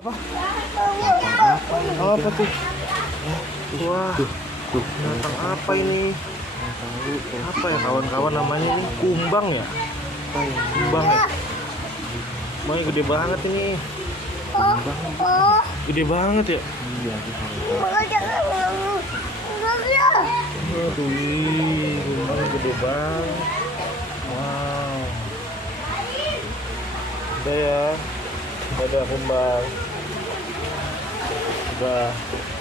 Apa? Apa tuh? Wah, binatang apa ini? Apa ya kawan-kawan namanya ini? Kumbang ya? Kumbang ya? Makanya gede banget ini. Gede banget ya? Iya, Aduh, kumbang gede banget. Wow. Udah ya. Dadah kumbang. Udah.